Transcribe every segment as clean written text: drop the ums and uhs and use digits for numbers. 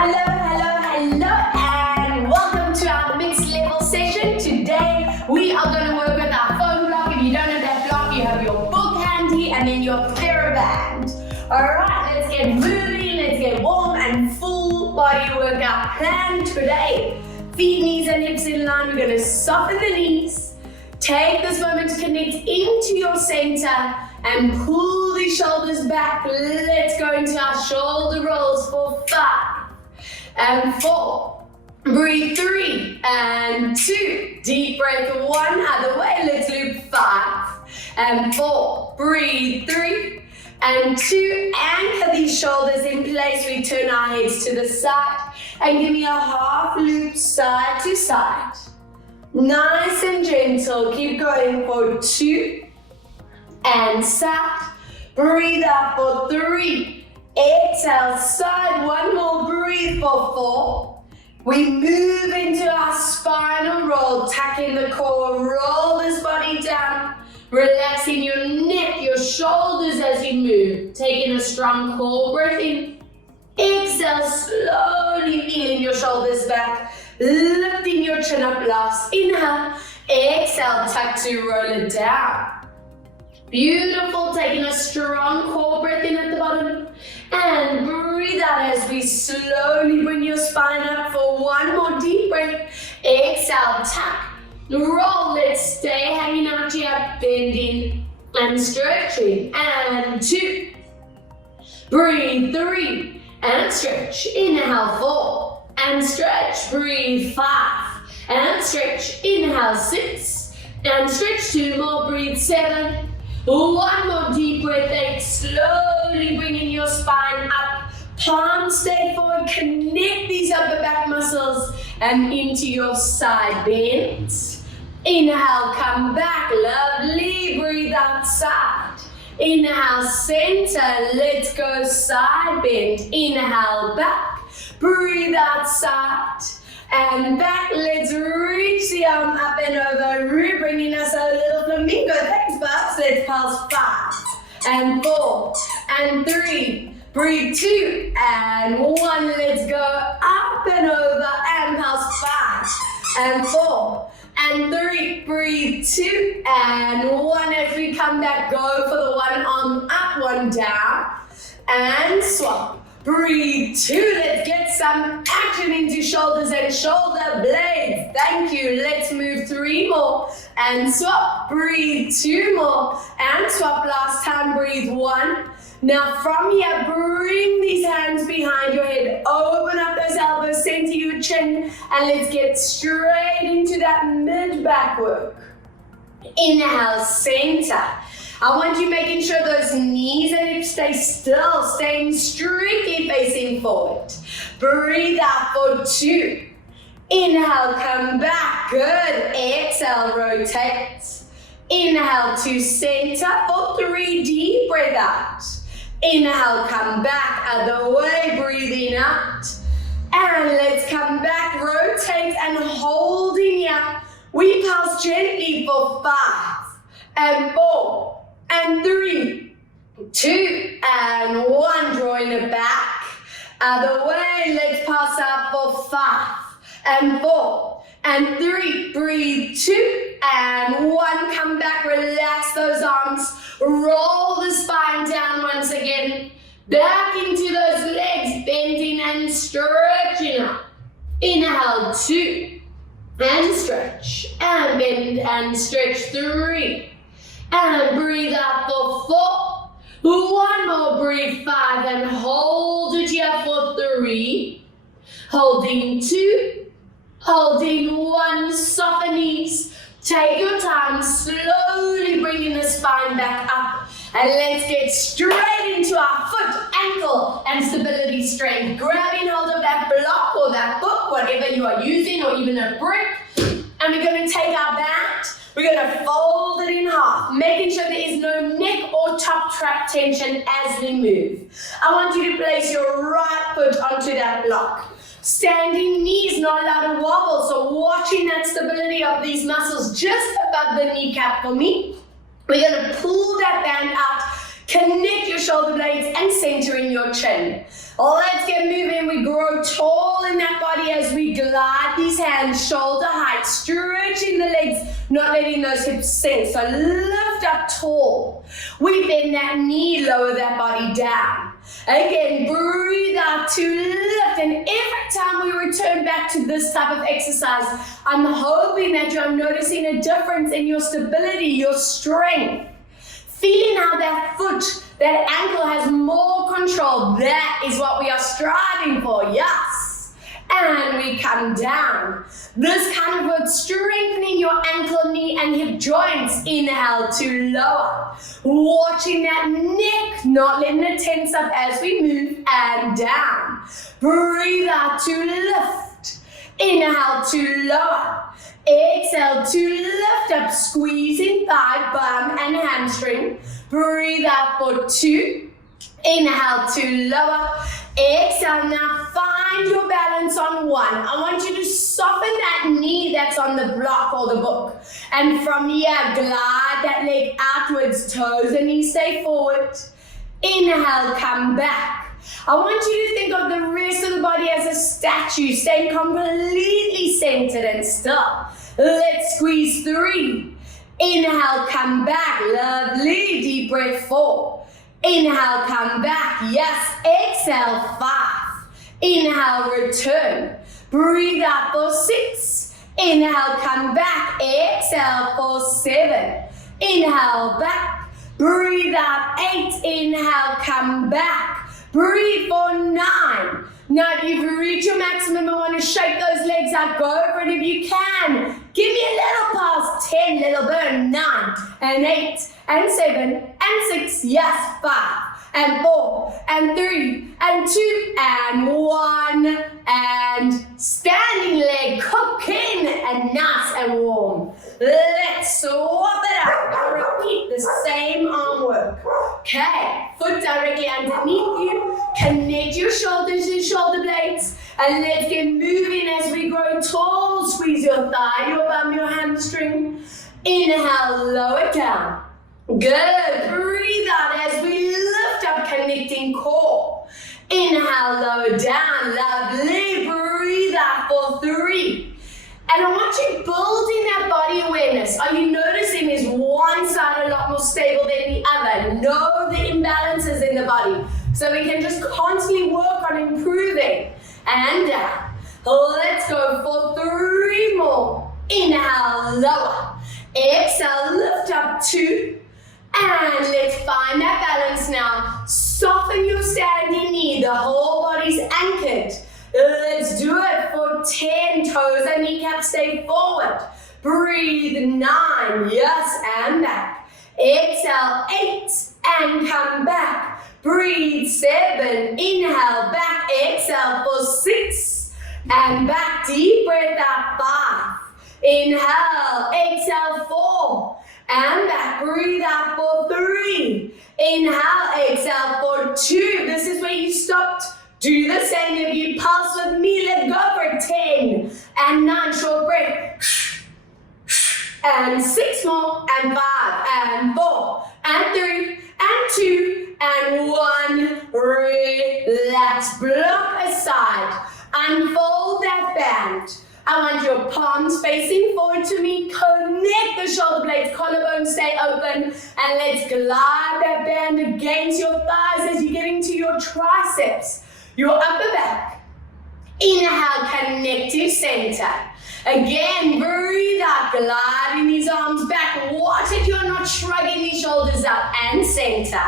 Hello, and welcome to our mixed level session. Today, we are going to work with our foam block. If you don't have that block, you have your book handy and then your TheraBand. Alright, let's get moving, let's get warm and full body workout plan today. Feet, knees and hips in line. We're going to soften the knees. Take this moment to connect into your center and pull the shoulders back. Let's go into our shoulder rolls for 5 and 4. Breathe 3 and 2. Deep breath 1 other way. Let's loop 5 and 4. Breathe 3 and 2. Anchor these shoulders in place. We turn our heads to the side and give me a half loop side to side. Nice and gentle. Keep going for 2 and side. Breathe out for 3. Exhale, side. 1 more. Breathe for 4. We move into our spinal roll. Tuck in the core. Roll this body down. Relaxing your neck, your shoulders as you move. Taking a strong core breath in. Exhale, slowly feeling your shoulders back. Lifting your chin up last. Inhale. Exhale, tuck to roll it down. Beautiful. Taking a strong core breath in at the bottom. And breathe out as we slowly bring your spine up for 1 more deep breath. Exhale, tuck. Roll. Let's stay hanging out here. Bending and stretching. And 2. Breathe 3 and stretch. Inhale 4. And stretch. Breathe 5 and stretch. Inhale 6 and stretch. 2 more. Breathe 7. 1 more deep breath. 8. Slowly bringing your spine up. Palms stay forward. Connect these upper back muscles and into your side bends. Inhale, come back. Lovely. Breathe out side. Inhale, center. Let's go side bend. Inhale, back. Breathe out side and back. Let's reach the arm up and over, bringing us a little flamingo. Thanks, Bubs. Let's pulse 5 and 4 and 3. Breathe 2 and 1. Let's go up and over and pulse 5 and 4 and 3. Breathe 2 and 1. As we come back, go for the 1 arm up, 1 down, and swap. Breathe 2. Let's get some action into shoulders and shoulder blades. Thank you. Let's move 3 more and swap. Breathe 2 more and swap. Last time, breathe 1. Now from here, bring these hands behind your head. Open up those elbows, center your chin, and let's get straight into that mid-back work. Inhale, center. I want you making sure those knees and hips stay still, staying strictly facing forward. Breathe out for 2. Inhale, come back. Good. Exhale, rotate. Inhale to center for 3. Deep breath out. Inhale, come back. Other way. Breathing out. And let's come back. Rotate and hold in here. We pulse gently for 5 and 4. And 3, 2, and 1. Drawing it back. Other way. Let's pass out for 5 and 4 and 3. Breathe 2 and 1. Come back. Relax those arms. Roll the spine down once again. Back into those legs. Bending and stretching up. Inhale 2 and stretch. And bend and stretch 3. And breathe out for 4. 1 more. Breathe 5 and hold it here for 3. Holding 2. Holding 1. Soften knees. Take your time. Slowly bringing the spine back up. And let's get straight into our foot, ankle, and stability strength. Grabbing hold of that block or that book, whatever you are using, or even a brick. And we're going to take our band. We're going to fold it in half, making sure there is no neck or top trap tension as we move. I want you to place your right foot onto that block. Standing knees not allowed to wobble, so watching that stability of these muscles just above the kneecap for me. We're going to pull that band out, connect your shoulder blades and center in your chin. Let's get moving. We grow tall in that body as we glide these hands shoulder height, stretching the legs, not letting those hips sink. So lift up tall. We bend that knee, lower that body down. Again, breathe out to lift. And every time we return back to this type of exercise, I'm hoping that you're noticing a difference in your stability, your strength. Feeling how that foot, that ankle has more control. That is what we are striving for, yes. And we come down. This kind of works strengthening your ankle, knee, and hip joints. Inhale to lower. Watching that neck, not letting it tense up as we move and down. Breathe out to lift. Inhale to lower. Exhale to lift up, squeezing thigh, bum, and hamstring. Breathe out for 2. Inhale to lower. Exhale, now find your balance on 1. I want you to soften that knee that's on the block or the book. And from here, glide that leg outwards, toes and knees stay forward. Inhale, come back. I want you to think of the rest of the body as a statue, staying completely centered and still. Let's squeeze 3. Inhale, come back. Lovely. Deep breath 4. Inhale, come back. Yes. Exhale, 5. Inhale, return. Breathe out for 6. Inhale, come back. Exhale for 7. Inhale, back. Breathe out 8. Inhale, come back. Breathe for 9. Now, if you've reached your maximum and want to shake those legs out, go for it if you can. Give me a little pause. 10, little burn. 9, and 8, and 7, and 6. Yes, 5, and 4, and 3, and 2, and 1, and standing leg cooking and nice and warm. Let's swap it up and repeat the same arm work. Okay, foot directly underneath you. Connect your shoulders to shoulder blades. And let's get moving as we grow tall. Squeeze your thigh, your bum, your hamstring. Inhale, lower down. Good. Breathe out as we lift up, connecting core. Inhale, lower down. Lovely. Breathe out for 3. And I want you building that body awareness. Are you noticing is one side a lot more stable than the other? Know the imbalances in the body. So we can just constantly work on improving. And down. Let's go for 3 more. Inhale, lower. Exhale, lift up 2. And let's find that balance now. Soften your standing knee. The whole body's anchored. Let's do it for 10. Toes and kneecaps stay forward. Breathe 9. Yes, and back. Exhale 8 and come back. Breathe 7. Inhale back. Exhale for 6 and back. Deep breath out 5. Inhale. Exhale 4 and back. Breathe out for 3. Inhale. Exhale for 2. This is where you stopped. Do the same. If you pulse with me, let's go for it. 10 and 9, short breath. And 6 more, and 5, and 4, and 3, and 2, and 1. Relax. Block aside. Unfold that band. I want your palms facing forward to me. Connect the shoulder blades, collarbones stay open. And let's glide that band against your thighs as you get into your triceps. Your upper back. Inhale, connect to center. Again, breathe out, gliding these arms back. Watch it, you're not shrugging these shoulders up. And center.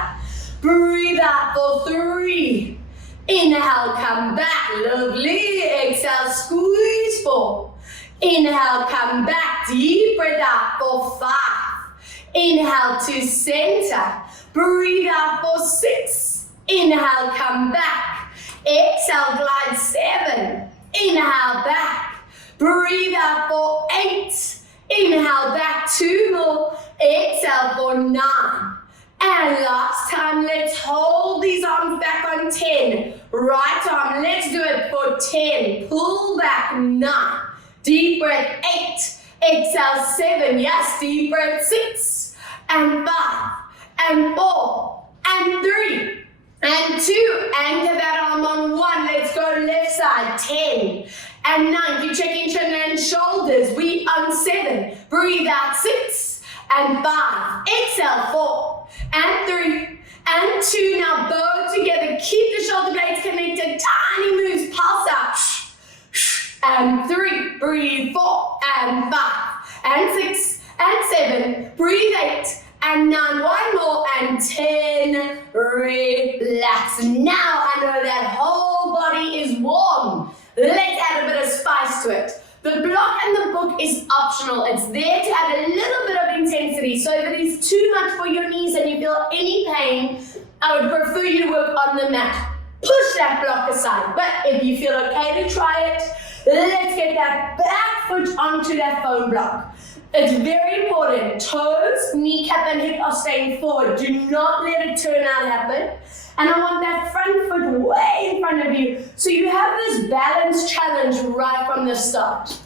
Breathe out for 3. Inhale, come back. Lovely. Exhale, squeeze 4. Inhale, come back. Deep breath out for 5. Inhale to center. Breathe out for 6. Inhale, come back. Exhale, glide 7. Inhale, back. Breathe out for 8. Inhale, back 2 more. Exhale for 9. And last time, let's hold these arms back on 10. Right arm, let's do it for 10. Pull back 9. Deep breath 8. Exhale 7. Yes, deep breath 6. And 5. And 4. And 3. And 2, anchor that arm on 1. Let's go left side, 10 and 9. Keep checking chin and shoulders. We on 7. Breathe out, 6 and 5. Exhale, 4 and 3 and 2. Now bow together. Keep the shoulder blades connected. Tiny moves. Pulse out. And 3. Breathe, 4 and 5 and 6 and 7. Breathe, 8 and 9. One more and 10. Relax. Now I know that whole body is warm. Let's add a bit of spice to it. The block and the book is optional. It's there to add a little bit of intensity. So if it is too much for your knees and you feel any pain, I would prefer you to work on the mat. Push that block aside. But if you feel okay to try it, let's get that back foot onto that foam block. It's very important. Toes, kneecap and hip are staying forward. Do not let a turnout happen. And I want that front foot way in front of you. So you have this balance challenge right from the start.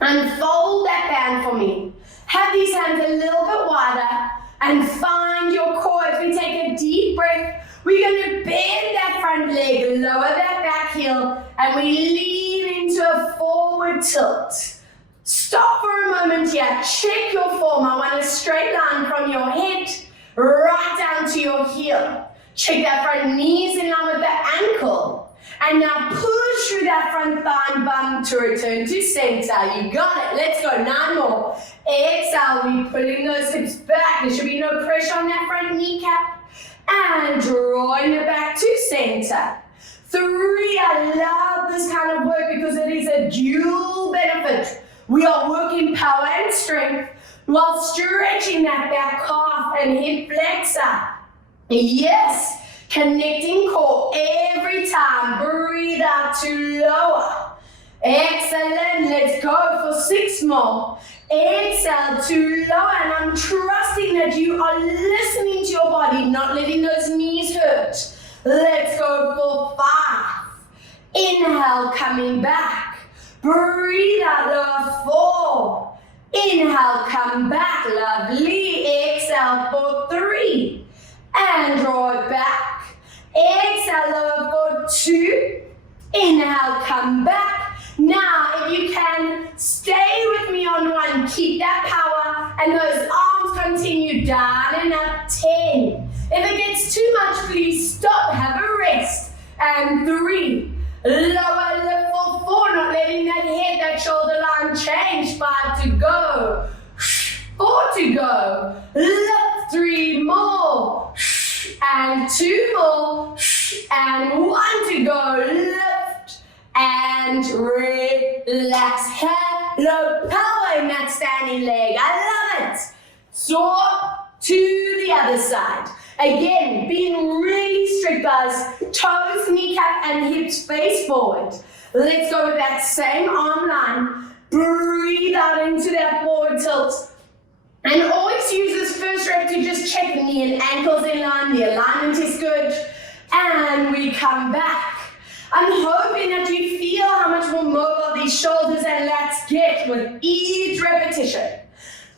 Unfold that band for me. Have these hands a little bit wider and find your core. As we take a deep breath, we're going to bend that front leg, lower that back heel, and we lean into a forward tilt. Stop for a moment here. Check your form. I want a straight line from your head right down to your heel. Check that front knees in line with the ankle. And now push through that front thigh and bum to return to center. You got it. Let's go. 9 more. Exhale. We're pulling those hips back. There should be no pressure on that front kneecap. And drawing it back to center. 3. I love this kind of work because it is a dual benefit. We are working power and strength while stretching that back calf and hip flexor. Yes, connecting core every time. Breathe out to lower. Excellent. Let's go for 6 more. Exhale to lower. And I'm trusting that you are listening to your body, not letting those knees hurt. Let's go for 5. Inhale, coming back. Breathe out, lower, 4. Inhale, come back, lovely. Exhale for 3. And draw it back. Exhale, lower for 2. Inhale, come back. Now, if you can, stay with me on 1. Keep that power. And those arms continue down and up. 10. If it gets too much, please stop. Have a rest. And 3. Lower, lift for 4, not letting that head, that shoulder line change. 5 to go. 4 to go. Lift, 3 more. And 2 more. And 1 to go. Lift and relax. Hello, power in that standing leg. I love it. Swap to the other side. Again, being really strict, guys. Toes, kneecap, and hips face forward. Let's go with that same arm line. Breathe out into that forward tilt. And always use this first rep to just check the knee and ankles in line. The alignment is good. And we come back. I'm hoping that you feel how much more mobile these shoulders and lats get with each repetition.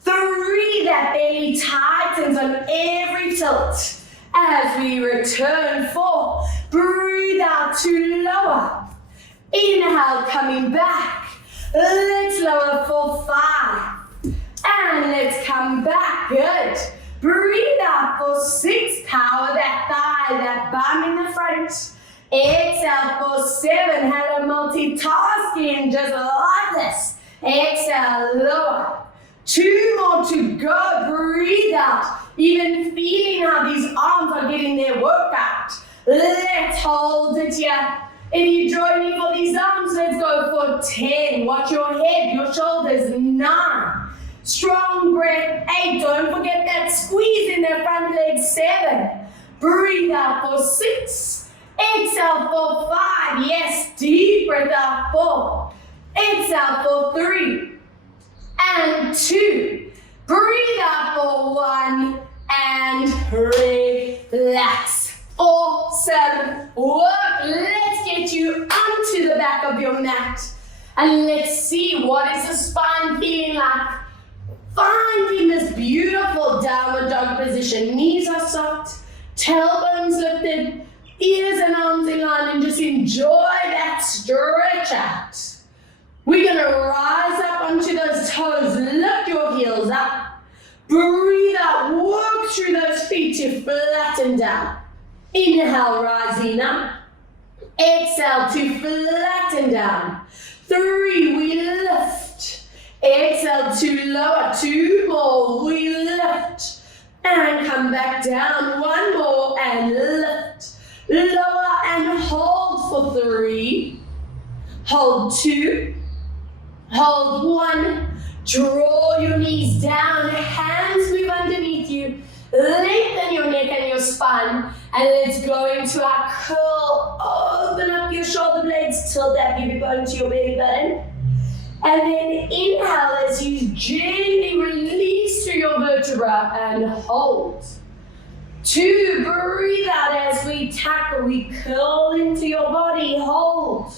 3, that belly tightens on every tilt. As we return, 4, breathe out to lower. Inhale, coming back. Let's lower for 5. And let's come back, good. Breathe out for 6, power that thigh, that bum in the front. Exhale for 7, hello multitasking, just like this. Exhale, lower. 2 more to go. Breathe out. Even feeling how these arms are getting their workout. Let's hold it here. If you join me for these arms, let's go for 10. Watch your head, your shoulders. 9. Strong breath. 8. Don't forget that squeeze in the front leg. 7. Breathe out for 6. Exhale for 5. Yes, deep breath out. 4. Exhale for 3. And 2. Breathe out for 1 and relax. Awesome work. Let's get you onto the back of your mat and let's see what is the spine feeling like. Finding this beautiful downward dog position. Knees are soft, tailbones lifted, ears and arms in line, and just enjoy that stretch out. We're going to rise up onto those toes, lift your heels up. Breathe out, work through those feet to flatten down. Inhale, rising up. Exhale to flatten down. 3, we lift. Exhale to lower. 2 more, we lift. And come back down. 1 more and lift. Lower and hold for 3. Hold 2. Hold 1. Draw your knees down. Hands move underneath you. Lengthen your neck and your spine. And let's go into our curl. Open up your shoulder blades. Tilt that baby bone to your belly button. And then inhale as you gently release through your vertebra and hold. 2, breathe out as we tackle. We curl into your body. Hold.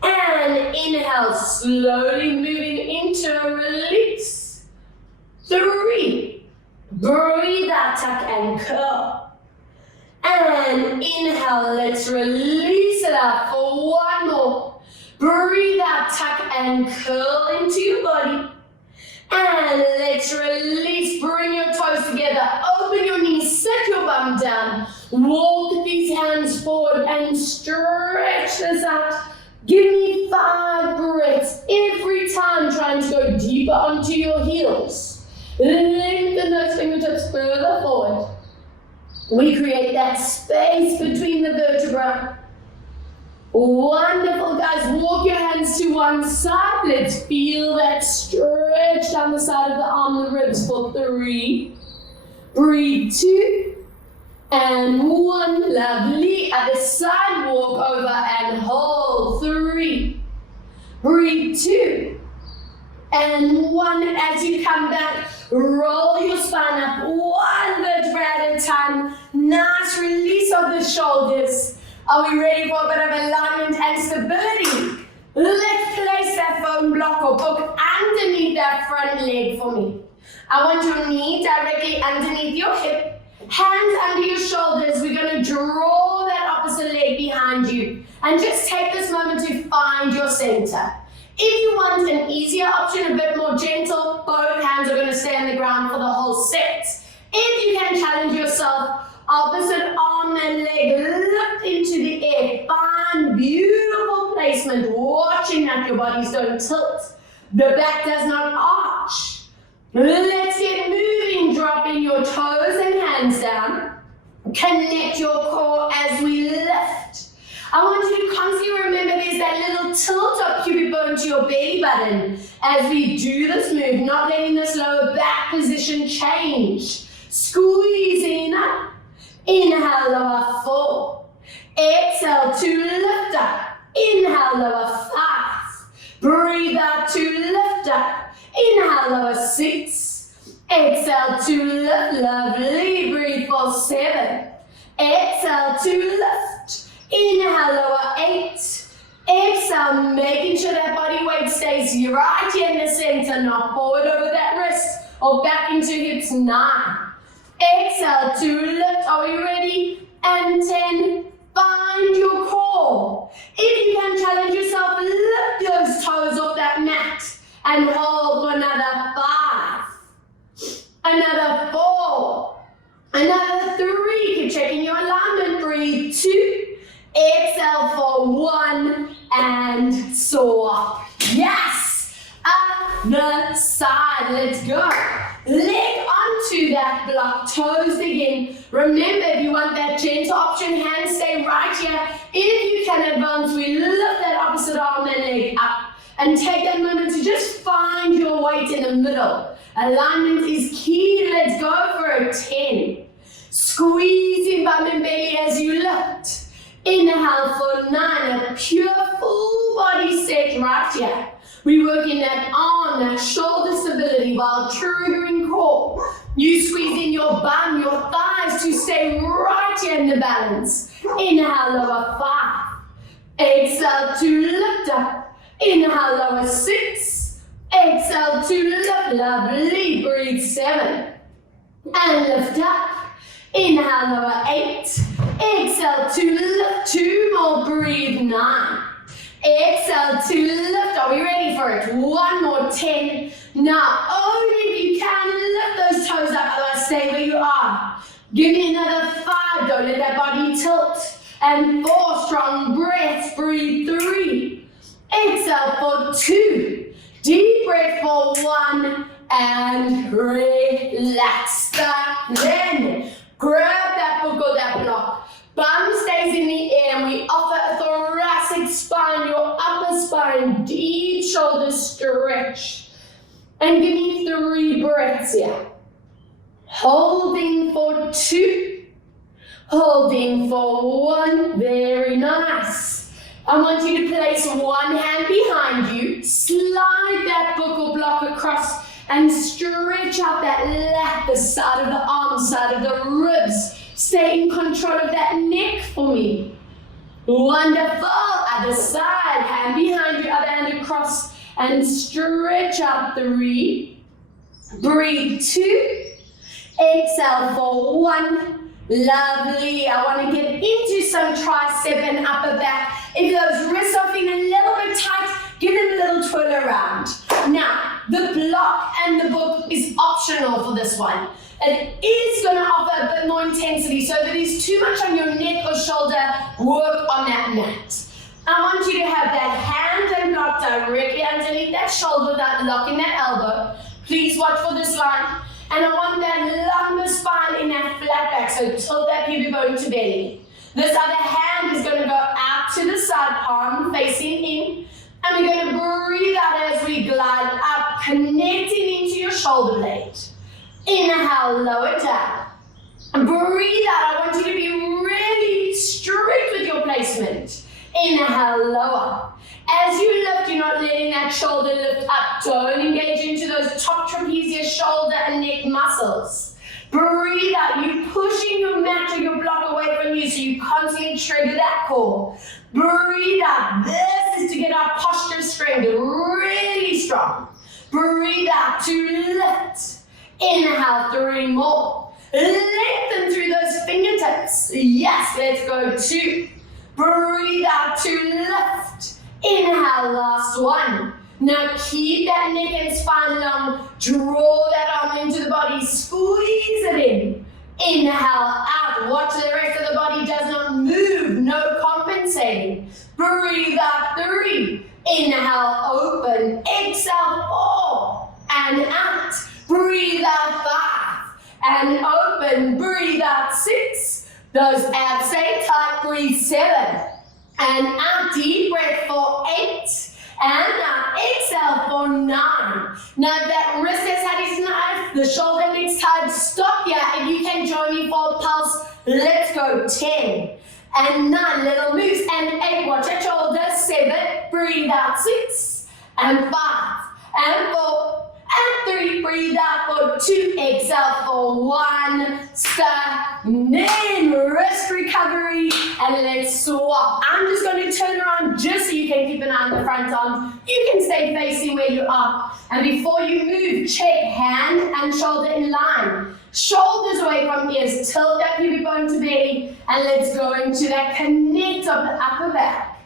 And inhale, slowly moving into a release. 3, breathe out, tuck and curl. And inhale, let's release it out for 1 more. Breathe out, tuck and curl into your body. And let's release, bring your toes together, open your knees, set your bum down. Walk these hands forward and stretch this out. Give me 5 breaths every time, trying to go deeper onto your heels. Lengthen those fingertips further forward. We create that space between the vertebra. Wonderful, guys. Walk your hands to one side. Let's feel that stretch down the side of the arm, the ribs for 3. Breathe 2. And 1, lovely. Other side, walk over and hold. 3. Breathe 2. And 1, as you come back, roll your spine up 1 vertebra at a time. Nice release of the shoulders. Are we ready for a bit of alignment and stability? Let's place that foam block or book underneath that front leg for me. I want your knee directly underneath your hip. Hands under your shoulders. We're going to draw that opposite leg behind you. And just take this moment to find your center. If you want an easier option, a bit more gentle, both hands are going to stay on the ground for the whole set. If you can challenge yourself, opposite arm and leg lift into the air. Find beautiful placement, watching that your bodies don't tilt. The back does not arch. Let's get moving, dropping your toes and hands down. Connect your core as we lift. I want you to constantly remember there's that little tilt up pubic bone to your belly button as we do this move, not letting this lower back position change. Squeezing up. Inhale, lower 4. Exhale to lift up. Inhale, lower 5. Breathe out to lift up. Inhale, lower 6. Exhale to lift. Lovely. Breathe for 7. Exhale to lift. Inhale, lower 8. Exhale, making sure that body weight stays right here in the center, not forward over that wrist or back into hips. 9. Exhale to lift. Are we ready? And 10. Find your core. If you can challenge yourself, lift those toes off that mat and hold for another 5. Another 4. Another 3. Keep checking your alignment. Breathe 2. Exhale for 1 and soar up. Yes! Other side. Let's go. Leg onto that block, toes again. Remember, if you want that gentle option, hands stay right here. If you can advance, we lift that opposite arm and leg up. And take that moment to just find your weight in the middle. Alignment is key. Let's go for a 10. Squeezing bum and belly as you lift. Inhale for 9, a pure full body set right here. We work in that arm, that shoulder stability while triggering core. You squeeze in your bum, your thighs to stay right here in the balance. Inhale, lower 5. Exhale to lift up. Inhale, lower 6. Exhale to lift. Lovely. Breathe 7. And lift up. Inhale, lower 8. Exhale to lift. 2 more. Breathe. 9. Exhale to lift. Are we ready for it? 1 more. 10. Now, only if you can lift those toes up, otherwise stay where you are. Give me another 5. Don't let that body tilt. And 4. Strong breaths. Breathe. 3. Exhale for 2. Deep breath for 1. And relax. Then grab that book or that block. Bum stays in the air and we offer a thoracic spine, your upper spine, deep shoulder stretch. And give me 3 breaths here. Holding for 2. Holding for 1. Very nice. I want you to place one hand behind you. Slide that book or block across and stretch out that lat, the side of the arm, side of the ribs. Stay in control of that neck for me. Wonderful. Other side, hand behind you, other hand across, and stretch out. 3. Breathe. 2. Exhale for 1. Lovely. I want to get into some tricep and upper back. If those wrists are feeling a little bit tight, give them a little twirl around. Now, the block and the book is optional for this one. It is going to offer a bit more intensity, so if it is too much on your neck or shoulder, work on that mat. I want you to have that hand and block directly underneath that shoulder without locking that elbow. Please watch for this line. And I want that lumbar spine in that flat back, so tilt that pubic bone to belly. This other hand is going to go out to the side, palm facing in. And we're going to breathe out as we glide up, connecting into your shoulder blade. Inhale, lower down. And breathe out. I want you to be really strict with your placement. Inhale, lower. As you lift, you're not letting that shoulder lift up. Don't engage into those top trapezius, shoulder and neck muscles. Breathe out. You're pushing your mat or your block away from you, so you constantly trigger that core. Breathe out. This is to get our posture strengthened, really strong. Breathe out to lift. Inhale, 3 more. Lengthen through those fingertips. Yes, let's go. 2. Breathe out to lift. Inhale, last 1. Now keep that neck and spine long. Draw that arm into the body. Squeeze it in. Inhale, out. Watch the rest of the body does not move. No compensating. Breathe out. 3. Inhale, open. Exhale, 4. And out. Breathe out. 5. And open. Breathe out. 6. Those abs stay tight. Breathe. 7. And out. Deep breath for 8. And now exhale for 9. Now that wrist has had its knife, the shoulder needs tight. Stop here. If you can join me for a pulse, let's go. 10 and 9, little moves, and 8. Watch your shoulders. 7. Breathe out. 6 and 5 and 4 and 3. Breathe out for 2. Exhale for 1. Stop. Then rest recovery, and let's swap. I'm just going to turn around just so you can keep an eye on the front arm. You can stay facing where you are. And before you move, check hand and shoulder in line. Shoulders away from ears. Tilt that pubic bone to belly, and let's go into that connect of the upper back.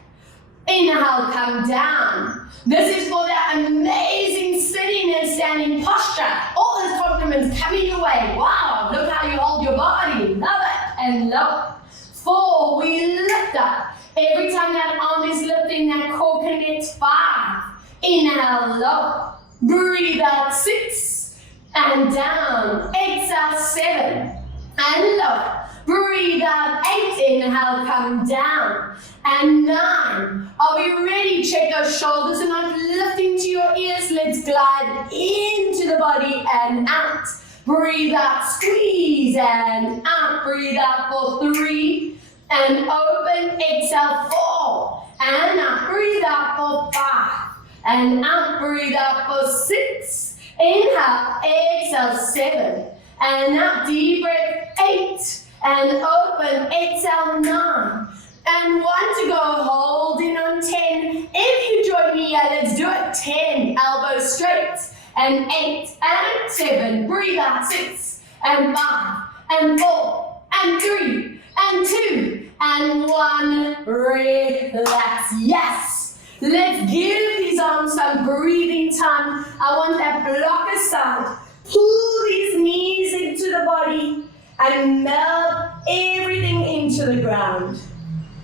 Inhale, come down. This is for that amazing sitting and standing posture. All those compliments coming your way. Wow, look how you hold your body. Love it. And lower. 4, we lift up. Every time that arm is lifting, that core connects. 5. Inhale, lower. Breathe out. 6. And down. Exhale, 7. And lower. Breathe out. 8. Inhale, come down. And 9. Are we ready? Check those shoulders are not lifting to your ears. Let's glide into the body and out. Breathe out, squeeze and out. Breathe out for 3 and open. Exhale, 4 and out. Breathe out for 5 and out. Breathe out for 6. Inhale, exhale, 7 and out. Deep breath, 8 and open. Exhale, 9. And 1 to go, holding on 10. If you join me here, let's do it. 10, elbows straight. And 8, and 7, breathe out. 6, and 5, and 4, and 3, and 2, and 1, relax. Yes. Let's give these arms some breathing time. I want that block aside. Pull these knees into the body and melt everything into the ground.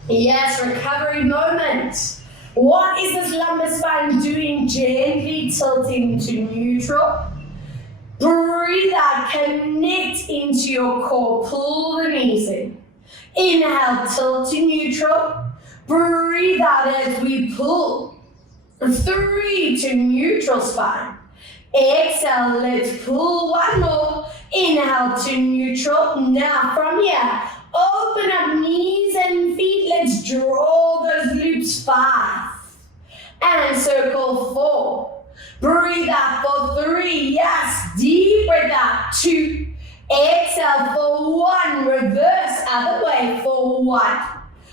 Yes, recovery moment. What is this lumbar spine doing? Gently tilting to neutral. Breathe out, connect into your core. Pull the knees in. Inhale, tilt to neutral. Breathe out as we pull. 3 to neutral spine. Exhale, let's pull 1 more. Inhale to neutral. Now from here, open up knees and feet. Let's draw those loops. 5. And circle 4. Breathe out for 3. Yes, deep breath out. 2. Exhale for 1. Reverse other way for 1.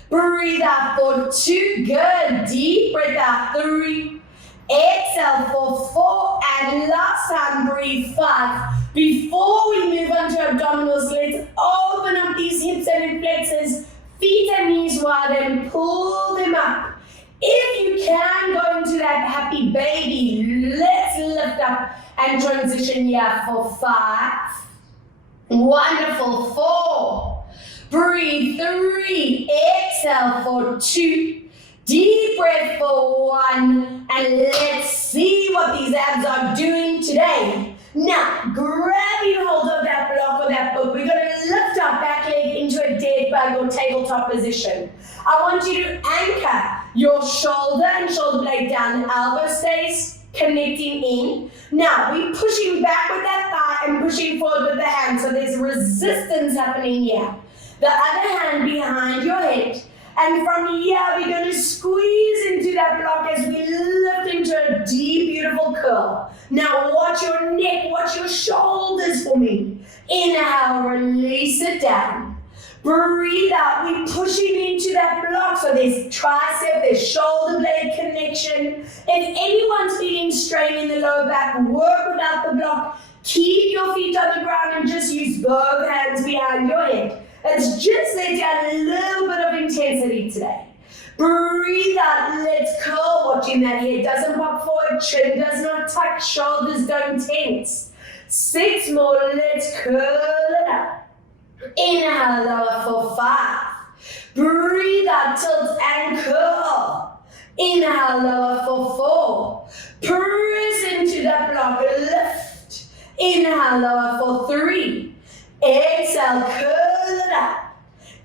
Breathe out for 2. Good. Deep breath out. 3. Exhale for 4. And last time, breathe 5. Before we move on to abdominals, let's open up these hips and flexors, feet and knees wide, and pull them up. If you can go into that happy baby, let's lift up and transition here for 5. Wonderful. 4. Breathe. 3. Exhale for 2. Deep breath for 1. And let's see what these abs are doing today. Now, grabbing hold of that block or that book, we're going to lift our back leg into a dead bug or tabletop position. I want you to anchor your shoulder and shoulder blade down. Elbow stays connecting in. Now, we're pushing back with that thigh and pushing forward with the hand. So there's resistance happening here. The other hand behind your head. And from here, we're going to squeeze into that block as we lift into a deep, beautiful curl. Now, watch your neck, watch your shoulders for me. Inhale, release it down. Breathe out, we're pushing into that block. So there's tricep, there's shoulder blade connection. If anyone's feeling strain in the lower back, work without the block. Keep your feet on the ground and just use both hands behind your head. Let's just let down a little bit of intensity today. Breathe out, let's curl, watching that head doesn't pop forward, chin does not tuck, shoulders don't tense. 6 more, let's curl it up. Inhale, lower for 5. Breathe out, tilt and curl. Inhale, lower for 4. Press into that block, lift. Inhale, lower for 3. Exhale, curl it up.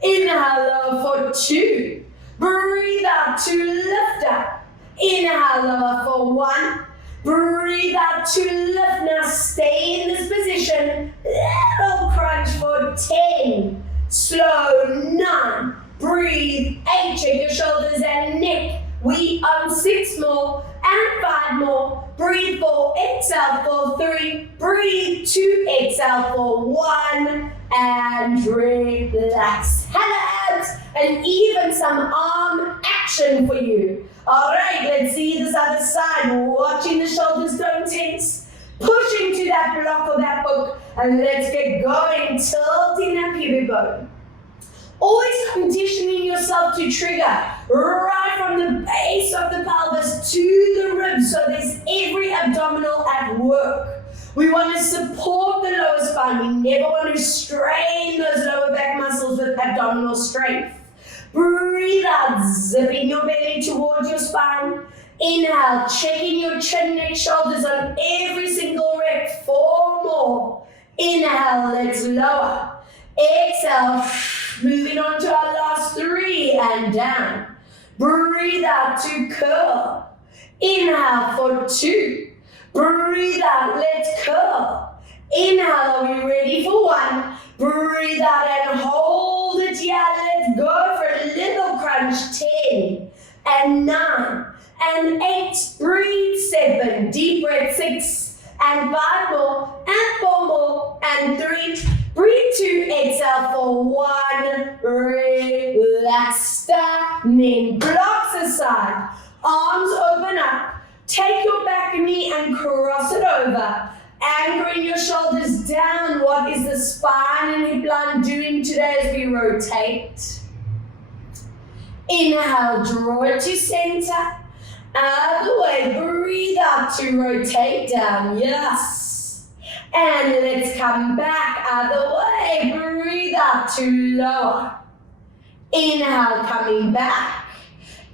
Inhale, lower for 2. Breathe out to lift up. Inhale, lower for 1. Breathe out to lift. Now stay in this position. Little crunch for 10. Slow. 9. Breathe. 8. Check your shoulders and neck. We on 6 more and 5 more. Breathe 4. Exhale for 3. Breathe 2. Exhale for 1. And relax. Hands and even some arm action for you. All right, let's see this other side. Watching the shoulders don't tense. Push into that block or that book. And let's get going. Tilting that pubic bone. Always conditioning yourself to trigger right from the base of the pelvis to the ribs. So there's every abdominal at work. We want to support the lower spine. We never want to strain those lower back muscles with abdominal strength. Breathe out, zipping your belly towards your spine. Inhale, checking your chin, neck, shoulders on every single rep. 4 more. Inhale, let's lower. Exhale, moving on to our last 3 and down. Breathe out to curl. Inhale for 2. Breathe out, let's curl. Inhale, are we ready for 1? Breathe out and hold it here. Let's go for a little crunch. 10 and 9 and 8. Breathe. 7. Deep breath. 6 and 5 more and 4 more and 3. Breathe 2. Exhale for 1. Relax. Standing. Blocks aside. Arms open up. Take your back knee and cross it over. Anchoring your shoulders down. What is the spine and hip line doing today as we rotate? Inhale, draw it to center. Other way, breathe out to rotate down. Yes. And let's come back. Other way, breathe out to lower. Inhale, coming back.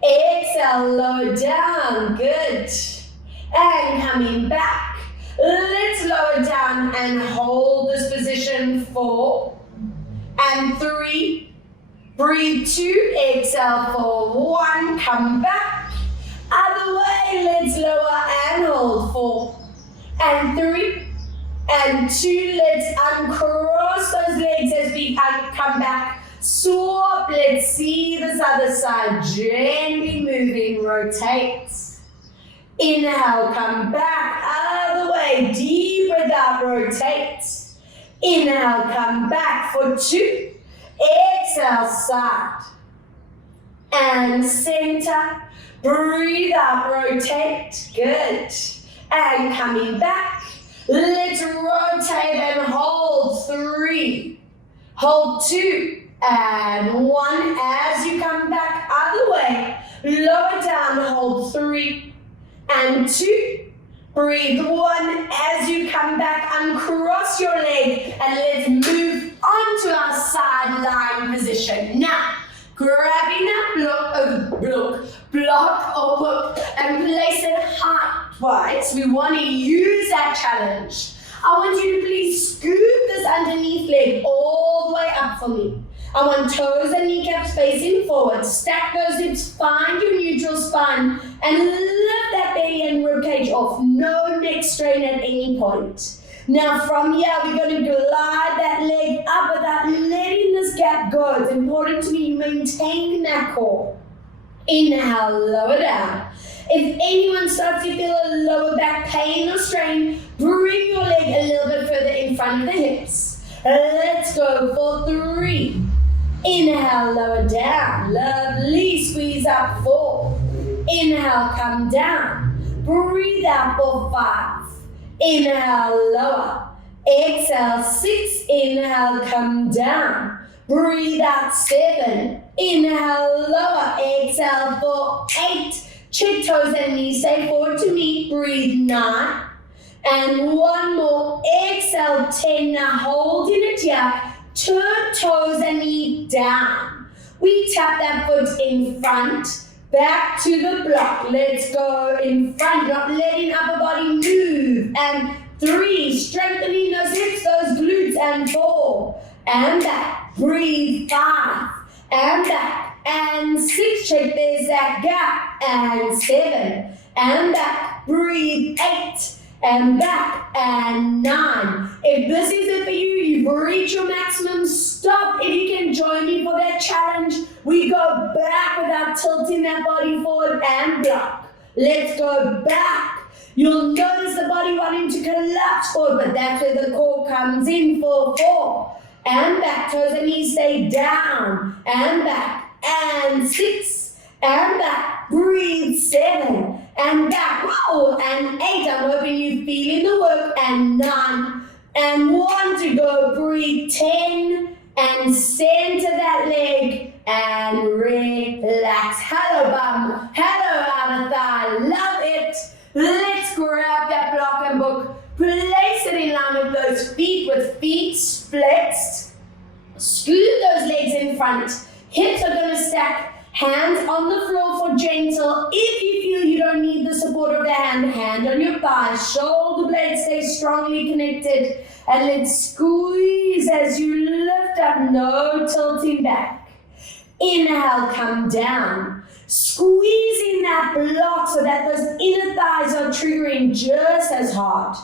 Exhale, lower down. Good. And coming back. Let's lower down and hold this position. 4 and 3. Breathe 2. Exhale for 1. Come back. Other way. Let's lower and hold. 4 and 3 and 2. Let's uncross those legs as we come back. Swap. Let's see this other side. Gently moving. Rotate. Inhale, come back. Other way. Deep breath out. Rotate. Inhale, come back for 2. Exhale, side. And center. Breathe out. Rotate. Good. And coming back. Let's rotate and hold. 3. Hold 2. And 1 as you come back. Other way. Lower down. Hold 3. And 2. Breathe 1 as you come back. Uncross your leg. And let's move onto our sideline position. Now, grabbing that block or hook and place it height-wise. We want to use that challenge. I want you to please scoop this underneath leg all the way up for me. I want toes and kneecaps facing forward. Stack those hips, find your neutral spine, and lift that belly and ribcage off. No neck strain at any point. Now from here, we're going to glide that leg up without letting this gap go. It's important to me you maintain that core. Inhale, lower down. If anyone starts to feel a lower back pain or strain, bring your leg a little bit further in front of the hips. Let's go for 3. Inhale, lower down. Lovely. Squeeze up. 4. Inhale, come down. Breathe out for 5. Inhale, lower. Exhale, 6. Inhale, come down. Breathe out. 7. Inhale, lower. Exhale for 8. Check toes and knees. Stay forward to me. Breathe. 9. And 1 more. Exhale. 10. Now holding it here. Turn toes and knee down. We tap that foot in front, back to the block. Let's go in front, not letting upper body move. And 3, strengthening those hips, those glutes. And 4, and back. Breathe. 5, and back. And 6, check there's that gap. And 7, and back. Breathe. 8. And back, and 9. If this is it for you, you've reached your maximum, stop. If you can join me for that challenge, we go back without tilting that body forward and block. Let's go back. You'll notice the body wanting to collapse forward, but that's where the core comes in for 4. And back, toes and knees stay down. And back, and 6. And back, breathe. 7. And back, whoa, and 8, I'm hoping you're feeling the work, and 9, and 1 to go, breathe. 10, and center that leg, and relax. Hello bum, hello outer thigh, love it. Let's grab that block and book, place it in line with those feet, with feet flexed. Scoot those legs in front, hips are gonna stack. Hands on the floor for gentle. If you feel you don't need the support of the hand on your thigh. Shoulder blades stay strongly connected. And let's squeeze as you lift up, no tilting back. Inhale, come down. Squeezing that block so that those inner thighs are triggering just as hard.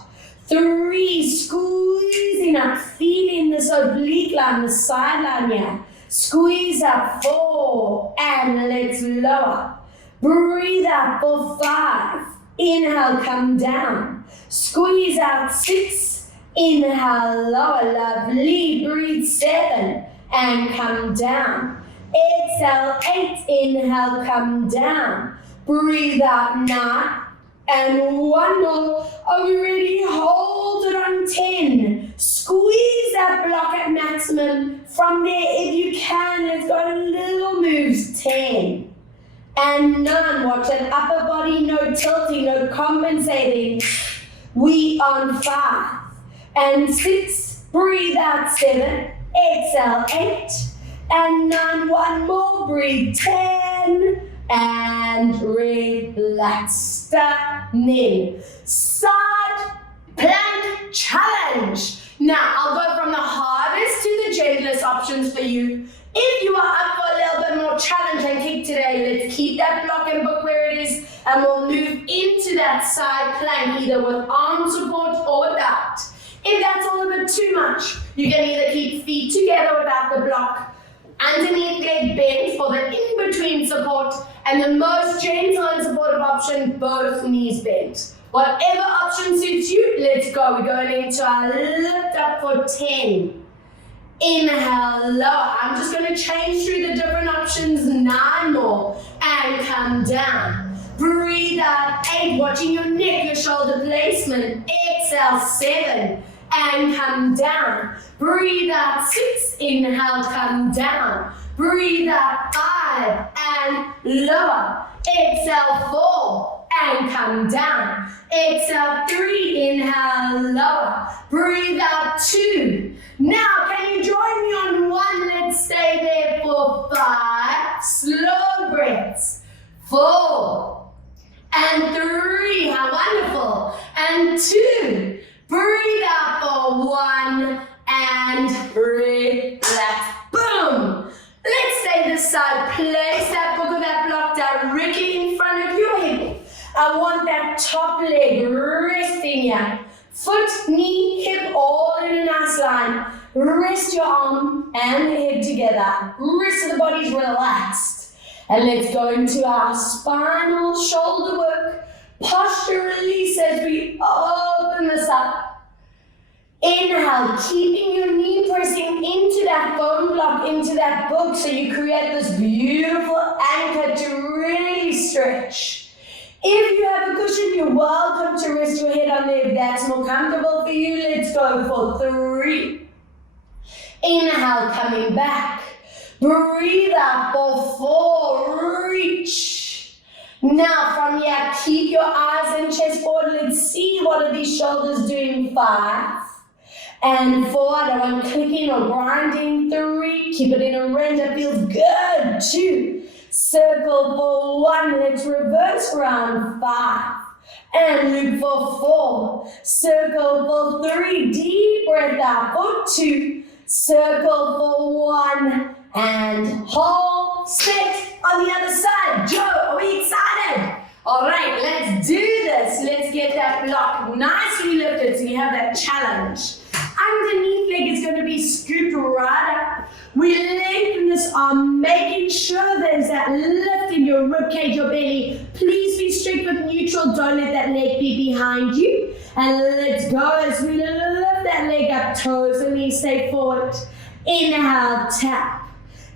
3, squeezing up, feeling this oblique line, the side line here. Squeeze up. 4, and let's lower. Breathe out for 5. Inhale, come down. Squeeze out. 6. Inhale, lower. Lovely. Breathe. 7, and come down. Exhale. 8. Inhale, come down. Breathe out. 9. And one more. Are we ready? Hold it on 10. Squeeze that block at maximum. From there, if you can, let's go little moves. 10. And 9. Watch that upper body, no tilting, no compensating. We on 5. And 6. Breathe out. 7. Exhale. 8. And 9. One more. Breathe. 10. And relax. Standing. Side plank challenge. Now, I'll go from the hardest to the gentlest options for you. If you are up for a little bit more challenge and kick today, let's keep that block and book where it is, and we'll move into that side plank, either with arm support or without. If that's a little bit too much, you can either keep feet together without the block, underneath leg bent for the in-between support, and the most gentle and supportive option, both knees bent. Whatever option suits you, let's go. We're going into our lift up for 10. Inhale, lower. I'm just going to change through the different options. 9 more. And come down. Breathe out. 8. Watching your neck, your shoulder placement. Exhale. 7. And come down. Breathe out. 6. Inhale, come down. Breathe out. 5. And lower. Exhale. 4. And come down. Exhale. 3. Inhale. Lower. Breathe out. 2. Now, can you join me on 1? Let's stay there for 5. Slow breaths. 4. And 3. How wonderful. And 2. Breathe out for 1. And relax. Boom. Let's stay this side. Place that book or that block directly in front of your hip. I want that top leg resting here. Foot, knee, hip, all in a nice line. Rest your arm and the head together. Rest of the body's relaxed. And let's go into our spinal shoulder work. Posture release as we open this up. Inhale, keeping your knee pressing into that bone block, into that book, so you create this beautiful anchor to really stretch. If you have a cushion, you're welcome to rest your head on there if that's more comfortable for you. Let's go for 3. Inhale, coming back. Breathe out for 4. Reach. Now from here, keep your eyes and chest forward. Let's see what are these shoulders doing. 5. And 4. I don't want clicking or grinding. 3. Keep it in a range that feels good. 2. Circle for 1, let's reverse round. 5, and loop for 4, circle for 3, deep breath out for 2, circle for 1, and hold, sit on the other side. Joe, are we excited? All right, let's do this. Let's get that block nicely lifted so you have that challenge. Underneath leg is going to be scooped right up. We lengthen this arm, making sure there's that lift in your ribcage, your belly. Please be strict with neutral. Don't let that leg be behind you. And let's go as we lift that leg up, toes and knees stay forward. Inhale, tap.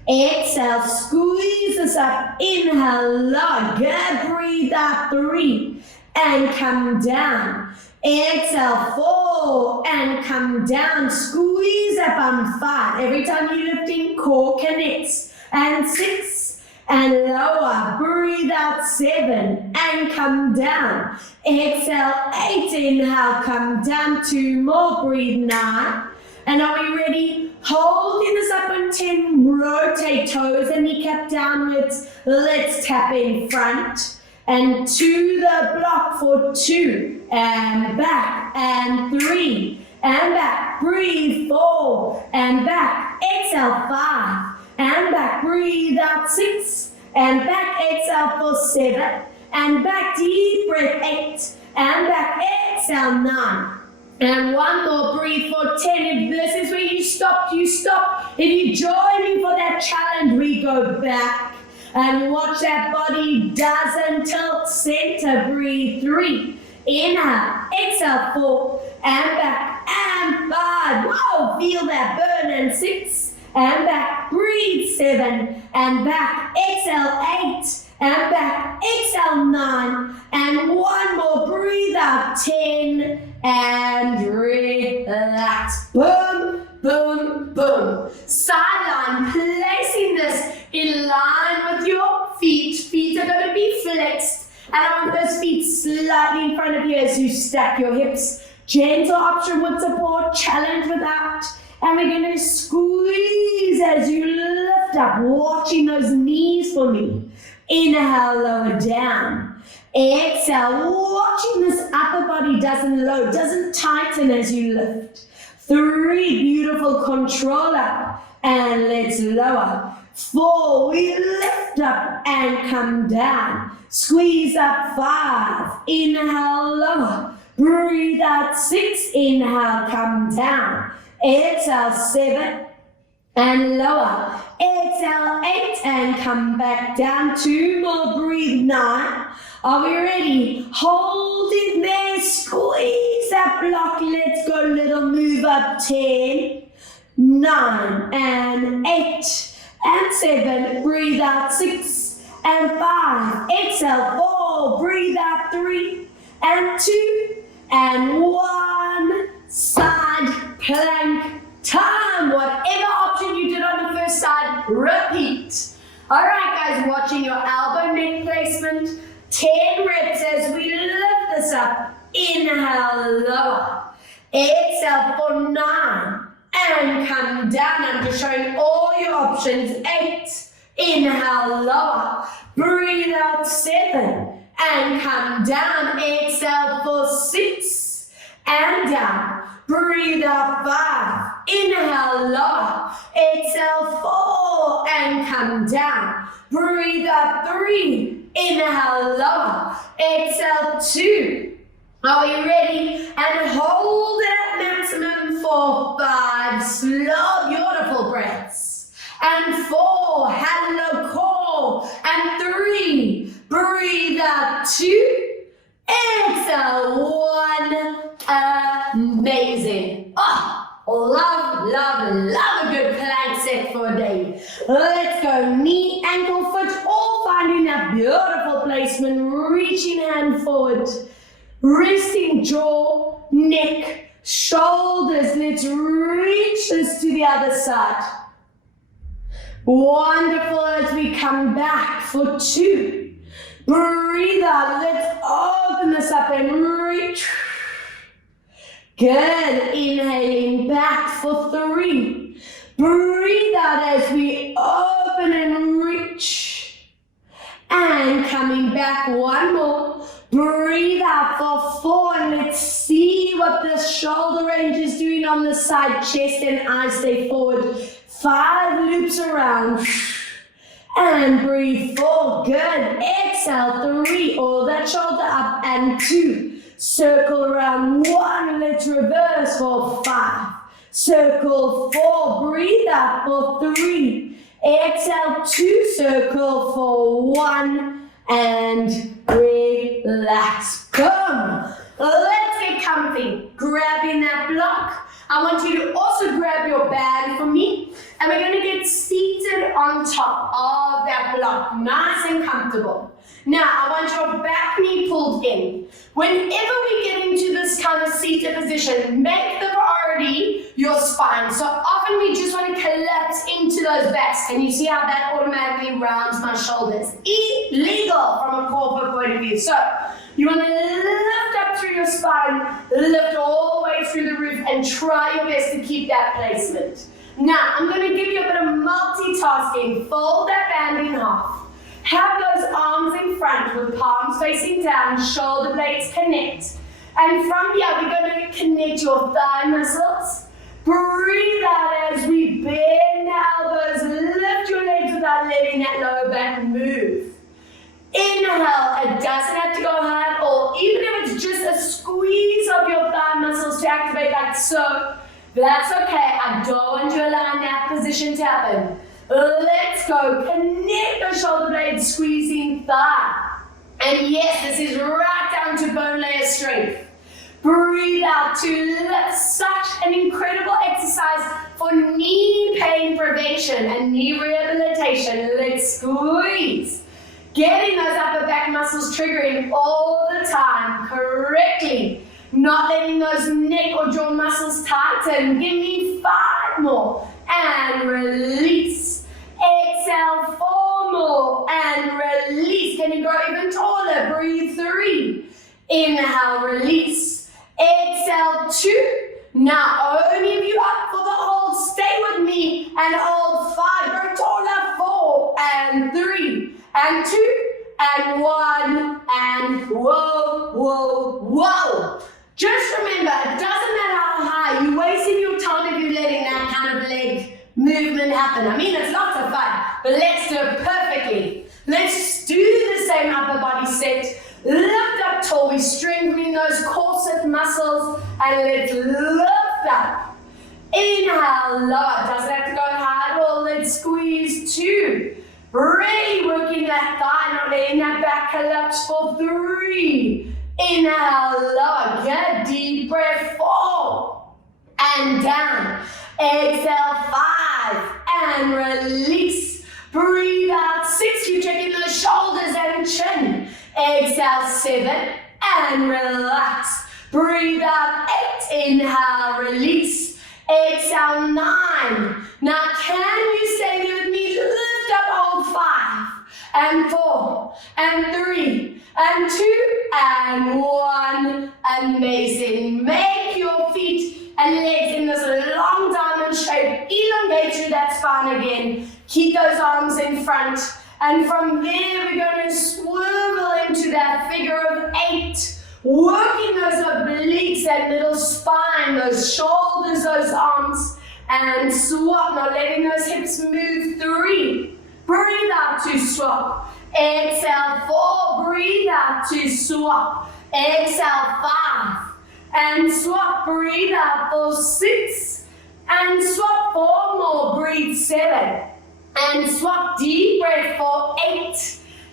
Exhale, squeeze this up. Inhale, lower. Good. Breathe out. 3. And come down. Exhale, 4, and come down, squeeze up on 5. Every time you're lifting, core connects. And 6, and lower, breathe out. 7, and come down. Exhale, 8, inhale, come down. 2 more, breathe. 9. And are we ready? Holding this up on 10, rotate toes and kneecap downwards. Let's tap in front. And to the block for 2, and back, and 3, and back, breathe. 4, and back, exhale. 5, and back, breathe out. 6, and back, exhale for 7, and back, deep breath. 8, and back, exhale. 9, and one more, breathe for 10. If this is where you stop, you stop. If you join me for that challenge, we go back. And watch that body doesn't tilt. Center, breathe. 3, inhale, exhale. 4, and back, and 5. Whoa, feel that burn. And 6, and back, breathe. 7, and back, exhale. 8, and back, exhale. 9, and one more, 10 and relax. Boom, boom, boom. Sideline, placing this in line with your feet. Feet are going to be flexed. And I want those feet slightly in front of you as you stack your hips. Gentle option with support, challenge without. And we're going to squeeze as you lift up, watching those knees for me. Inhale, lower down. Exhale, watching this upper body doesn't load, doesn't tighten as you lift. 3, beautiful, control up. And let's lower. 4, we lift up and come down. Squeeze up. 5, inhale, lower. Breathe out. 6, inhale, come down. Exhale, 7 and lower. Exhale, 8 and come back down. 2 more, breathe. 9. Are we ready? Hold it there, squeeze that block. Let's go, little move up. 10, 9 and 8 and 7. Breathe out. 6 and 5. Exhale, 4. Breathe out. 3 and 2 and 1. Side plank time. Whatever option you did on the first side, repeat. All right, guys, watching your elbow neck placement. 10 reps as we lift this up. Inhale, lower. Exhale for 9 and come down. I'm just showing all your options. 8, inhale, lower. Breathe out. 7 and come down. Exhale for 6 and down. Breathe out. 5, inhale, lower. Exhale 4 and come down. Breathe out. 3, inhale, lower. Exhale 2. Are we ready? And hold it at maximum for 5 slow, beautiful breaths. And 4, hello core. And 3, breathe out. 2, exhale 1. Amazing. Oh, love, love, love a good plank set for a day. Let's go knee, ankle, foot, all finding that beautiful placement. Reaching hand forward. Resting jaw, neck, shoulders. Let's reach this to the other side. Wonderful as we come back for 2. Breathe out. Let's open this up and reach. Good. Inhaling back for 3. Breathe out as we open and reach. And coming back 1 more. Breathe out for 4. And let's see what the shoulder range is doing on the side. Chest and eyes stay forward. 5 loops around. And breathe 4. Good. Exhale 3. All that shoulder up. And 2. Circle around 1. Let's reverse for 5. Circle 4. Breathe out for 3. Exhale 2. Circle for 1. And relax. Boom. Let's get comfy. Grabbing that block. I want you to also grab your bag for me. And we're going to get seated on top of that block. Nice and comfortable. Now, I want your back knee pulled in. Whenever we get into this kind of seated position, make the priority your spine. So often we just want to collapse into those backs. And you see how that automatically rounds my shoulders. Illegal from a core point of view. So you want to lift up through your spine, lift all the way through the roof, and try your best to keep that placement. Now, I'm going to give you a bit of multitasking. Fold that band in half. Have those arms in front with palms facing down, shoulder blades connect. And from here, we're going to connect your thigh muscles. Breathe out as we bend the elbows, lift your legs without letting that lower back move. Inhale, it doesn't have to go high at all. Even if it's just a squeeze of your thigh muscles to activate like so, that's okay. I don't want you to allow that position to happen. Let's go. Connect those shoulder blades, squeezing thigh. And yes, this is right down to bone layer strength. Breathe out to lift. Such an incredible exercise for knee pain prevention and knee rehabilitation. Let's squeeze. Getting those upper back muscles triggering all the time correctly. Not letting those neck or jaw muscles tighten. Give me 5 more. And release. Exhale, 4 more. And release. Can you go even taller? Breathe 3. Inhale, release. Exhale, 2. Now, only if you up for the hold, stay with me and hold 5. Go taller, 4 and 3 and 2 and 1 and whoa, whoa, whoa. Just remember, it doesn't matter how high, you're wasting your time if you're letting that kind of leg movement happen. I mean, it's lots of fun, but let's do it perfectly. Let's do the same upper body set. Lift up tall, we're strengthening those corset muscles, and let's lift up. Inhale, lower, doesn't have to go hard, or let's squeeze 2. Really working that thigh, not letting that back collapse for 3. Inhale, lower, get a deep breath, 4. And down. Exhale, 5. And release. Breathe out, 6. Keep checking those shoulders and chin. Exhale, 7. And relax. Breathe out, 8. Inhale, release. Exhale, 9. Now, can you stay there with me? Lift up, hold 5. And 4. And 3. And 2. And 1. Amazing. Make your feet and legs in this long diamond shape. Elongate through that spine again. Keep those arms in front. And from there, we're going to swivel into that figure of 8. Working those obliques, that middle spine, those shoulders, those arms. And swap, not letting those hips move. 3. Breathe out to swap. Exhale, 4. Breathe out to swap. Exhale, 5. And swap. Breathe out for 6. And swap 4 more. Breathe 7. And swap deep breath for 8.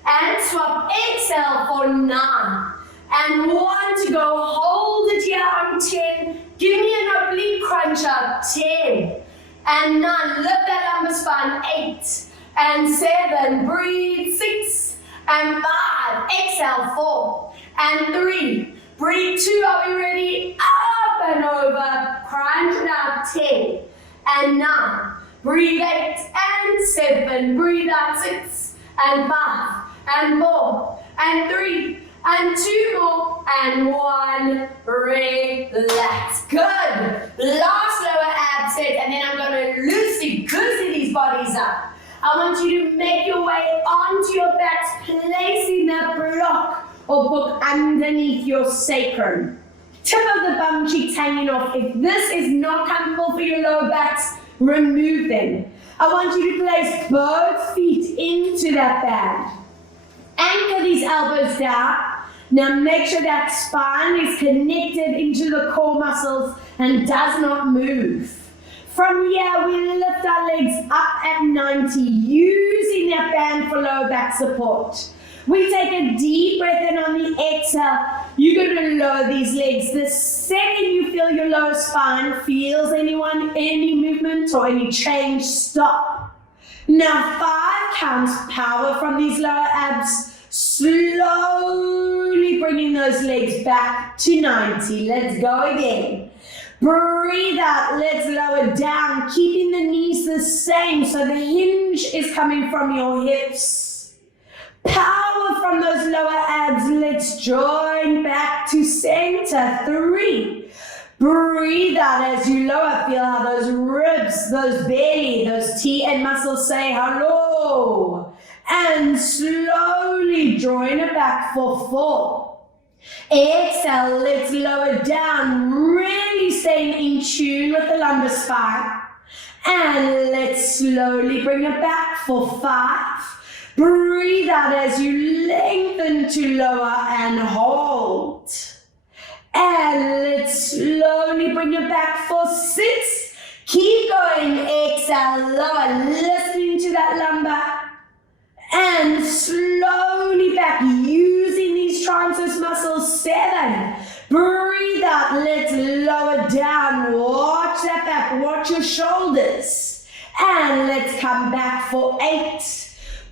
And swap exhale for 9. And 1 to go. Hold it here on 10. Give me an oblique crunch up. 10. And 9. Lift that lumbar spine. 8. And 7. Breathe. 6. And 5. Exhale. 4. And 3. Breathe 2. Are we ready? Up and over. Crunch it out. 10. And 9. Breathe 8 and 7. Breathe out 6 and 5 and 4 and 3 and 2 more and 1. Relax. Good. Last lower ab set, and then I'm going to loosey-goosey these bodies up. I want you to make your way onto your backs, placing that block or book underneath your sacrum. Tip of the bum cheeks hanging off. If this is not comfortable for your lower backs, remove them. I want you to place both feet into that band. Anchor these elbows down. Now make sure that spine is connected into the core muscles and does not move. From here, we lift our legs up at 90, using that band for lower back support. We take a deep breath in on the exhale. You're going to lower these legs. The second you feel your lower spine feels any movement or any change, stop. Now 5 counts, power from these lower abs. Slowly bringing those legs back to 90. Let's go again. Breathe out, let's lower down, keeping the knees the same so the hinge is coming from your hips. Power from those lower abs. Let's join back to center. 3. Breathe out as you lower. Feel how those ribs, those belly, those T and muscles say hello. And slowly join it back for 4. Exhale, let's lower down. Really staying in tune with the lumbar spine. And let's slowly bring it back for 5. Breathe out as you lengthen to lower and hold. And let's slowly bring it back for 6. Keep going. Exhale, lower, listening to that lumbar. And slowly back, using these transverse muscles. 7. Breathe out. Let's lower down. Watch that back. Watch your shoulders. And let's come back for 8.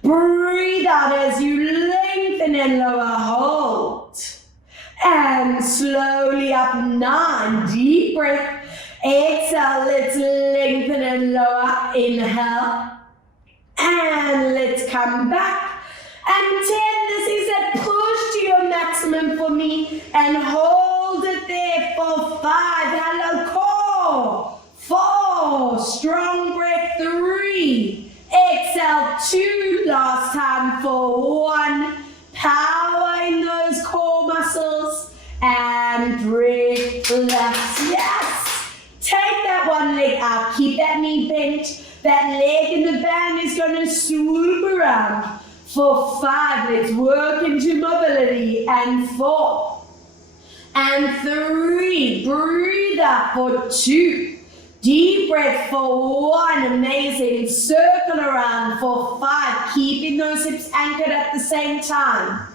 Breathe out as you lengthen and lower, hold. 9, deep breath. Exhale, let's lengthen and lower. Inhale. And let's come back. And 10, this is a push to your maximum for me. And hold it there for 5. Hello, core. 4, strong breath. 3, exhale. 2, last time for 1. Power in those core muscles. And breathe, relax. Yes. Take that one leg out. Keep that knee bent. That leg in the band is going to swoop around. For 5, let's work into mobility. And 4. And 3, breathe up for 2. Deep breath for 1, amazing. Circle around for 5, keeping those hips anchored at the same time.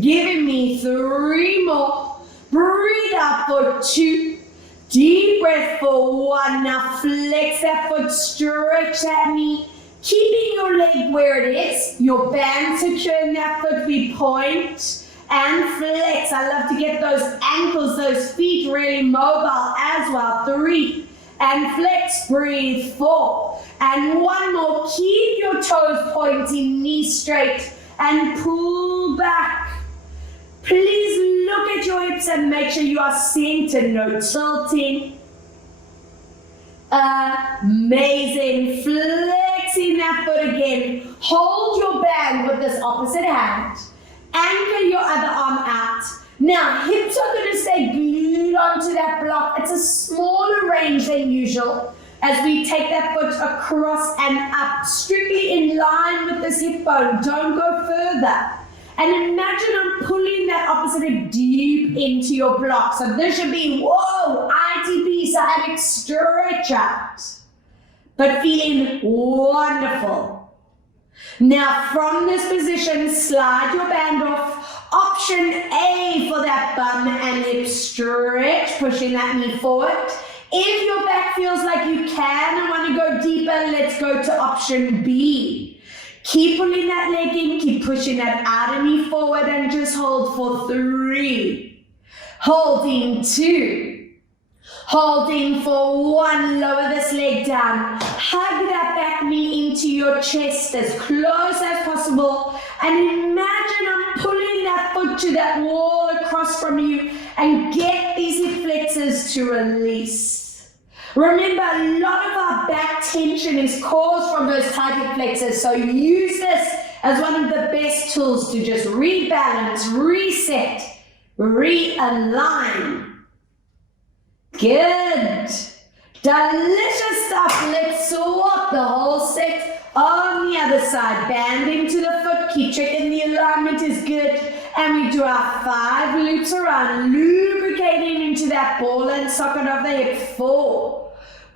Giving me 3 more. Breathe up for 2. Deep breath for 1. Now flex that foot, stretch that knee. Keeping your leg where it is, your band secure in that foot, we point and flex. I love to get those ankles, those feet really mobile as well. 3, and flex, breathe. 4, and 1 more. Keep your toes pointing, knees straight, and pull back. Please look at your hips and make sure you are centered, no tilting. Amazing. Flexing that foot again. Hold your band with this opposite hand. Anchor your other arm out. Now, hips are going to stay glued onto that block. It's a smaller range than usual as we take that foot across and up, strictly in line with this hip bone. Don't go further. And imagine I'm pulling that opposite hip deep into your block. So this should be, whoa, ITP, sciatic stretch out. But feeling wonderful. Now from this position, slide your band off. Option A for that bum and hip stretch, pushing that knee forward. If your back feels like you can and want to go deeper, let's go to option B. Keep pulling that leg in, keep pushing that outer knee forward and just hold for 3. Holding 2. Holding for 1, lower this leg down. Hug that back knee into your chest as close as possible. And imagine I'm pulling that foot to that wall across from you and get these hip flexors to release. Remember, a lot of our back tension is caused from those tight hip flexors, so use this as one of the best tools to just rebalance, reset, realign. Good. Delicious stuff. Let's swap the whole set on the other side. Band into the foot, keep checking the alignment is good. And we do our 5 loops around, lubricating into that ball and socket of the hip. 4.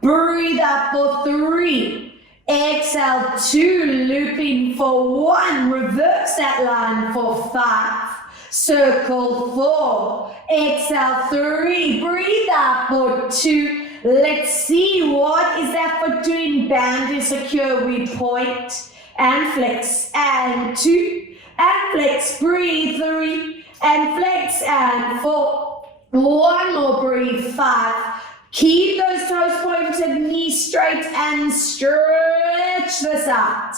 Breathe up for 3. Exhale, 2. Looping for 1. Reverse that line for 5. Circle 4. Exhale, 3. Breathe up for 2. Let's see what is that foot doing. Band is secure. We point and flex. And 2. And flex. Breathe. 3. And flex. And 4. 1 more. Breathe. 5. Keep those toes pointed, knees straight, and stretch this out.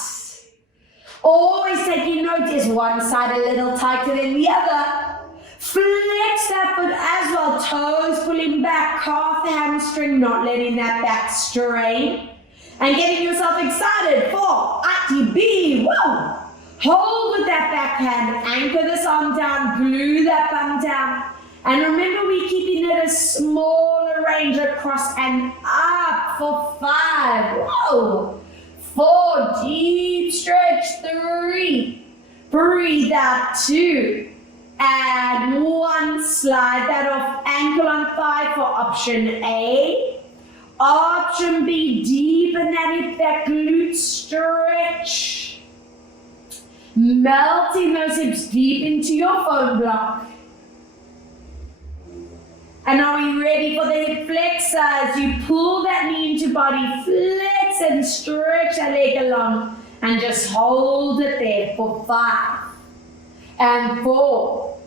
Always taking notice, one side a little tighter than the other. Flex that foot as well, toes pulling back, calf, hamstring, not letting that back strain. And getting yourself excited for ITB. Whoa! Hold with that back hand, anchor this arm down, glue that bum down. And remember, we're keeping it a smaller range across and up for 5. Whoa! 4, deep stretch. 3, breathe out. 2, and 1, slide that off, ankle on thigh for option A. Option B, deepen that hip, that glute stretch. Melting those hips deep into your foam block. And are we ready for the hip flexors? You pull that knee into body, flex and stretch that leg along and just hold it there for 5 and 4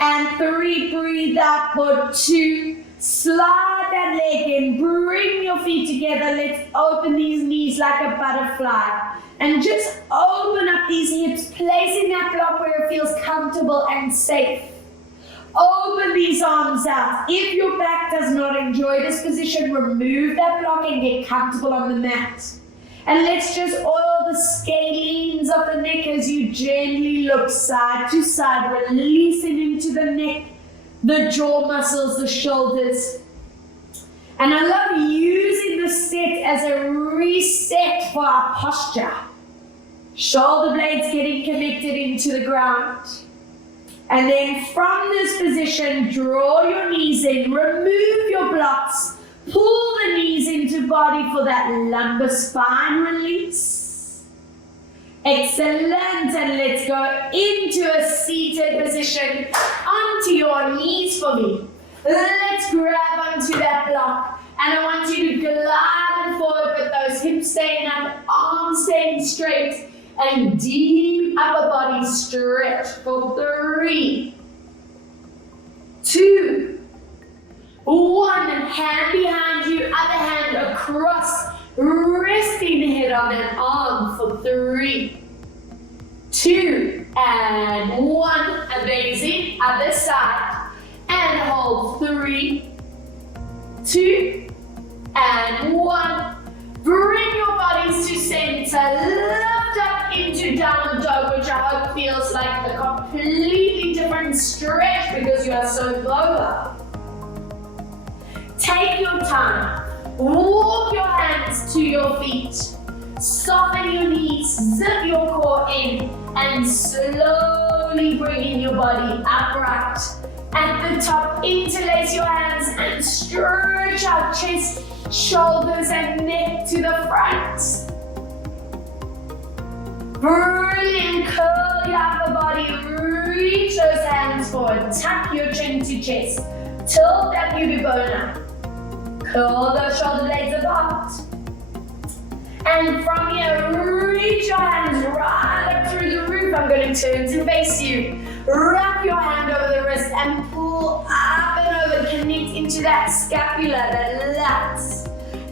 and 3, breathe up for 2 Slide that leg in, bring your feet together. Let's open these knees like a butterfly. And just open up these hips, placing that block where it feels comfortable and safe. Open these arms out. If your back does not enjoy this position, remove that block and get comfortable on the mat. And let's just oil the scalenes of the neck as you gently look side to side, releasing into the neck, the jaw muscles, the shoulders. And I love using the set as a reset for our posture. Shoulder blades getting connected into the ground. And then from this position, draw your knees in, remove your blocks, pull the knees into body for that lumbar spine release. Excellent, and let's go into a seated position, onto your knees for me. Let's grab onto that block, and I want you to glide forward with those hips staying up, arms staying straight, and deep upper body stretch for 3, 2, 1. Hand behind you, other hand across, resting the head on an arm for 3, 2, and 1. Amazing. Other side. And hold 3, 2, and 1. Bring your bodies to center. Lift up into downward dog, which I hope feels like a completely different stretch because you are so lower. Take your time. Walk your hands to your feet. Soften your knees, zip your core in, and slowly bringing your body upright. At the top, interlace your hands and stretch out chest, shoulders, and neck to the front. Brilliant. Curl your upper body, reach those hands forward, tuck your chin to chest, tilt that pubic bone up. Curl those shoulder blades apart. And from here, reach your hands right up through the roof. I'm going to turn to face you. Wrap your hand over the wrist and pull up and over. Connect into that scapula, that lats.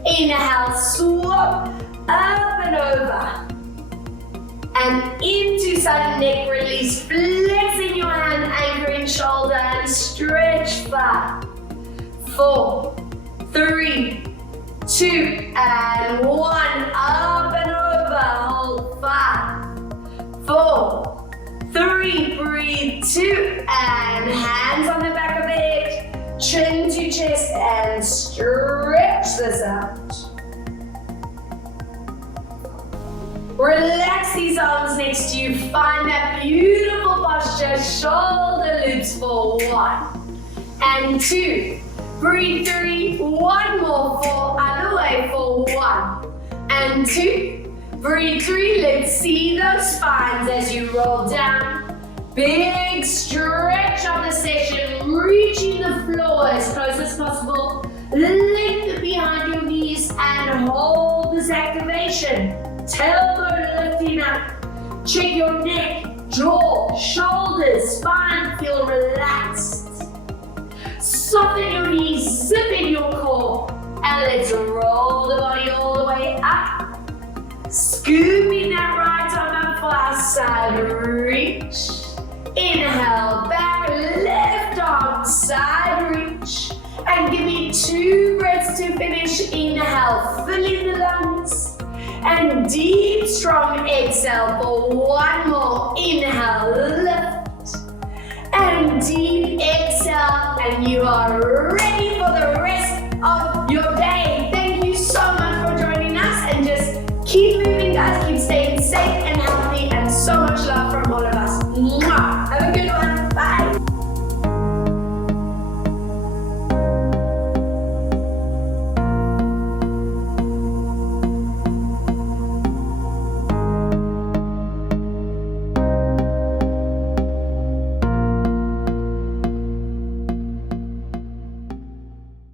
Inhale, swap up and over. And into sudden neck release. Flexing your hand, anchoring shoulder, and stretch flat. 4, 3, 2, and 1. Up and over. Hold 5, 4, 3. Breathe. 2, and hands on the back of the head. Chin to chest, and stretch this out. Relax these arms next to you. Find that beautiful posture. Shoulder loops for 1 and 2. Breathe 3. 1 more. 4. Other way for 1 and 2. Breathe 3. Let's see those spines as you roll down. Big stretch on the session. Reaching the floor as close as possible. Lengthen behind your knees and hold this activation. Tailbone lifting up. Check your neck, jaw, shoulders, spine feel relaxed. Soften your knees, zip in your core, and let's roll the body all the way up. Scooping that right arm up for our side reach. Inhale, back, left arm, side reach. And give me 2 breaths to finish. Inhale, filling the lungs. And deep, strong exhale for 1 more. Inhale, lift. And deep exhale. And you are ready for the rest of your day. Thank you so much for joining us. And just keep moving, guys. Keep staying safe and healthy. And so much love.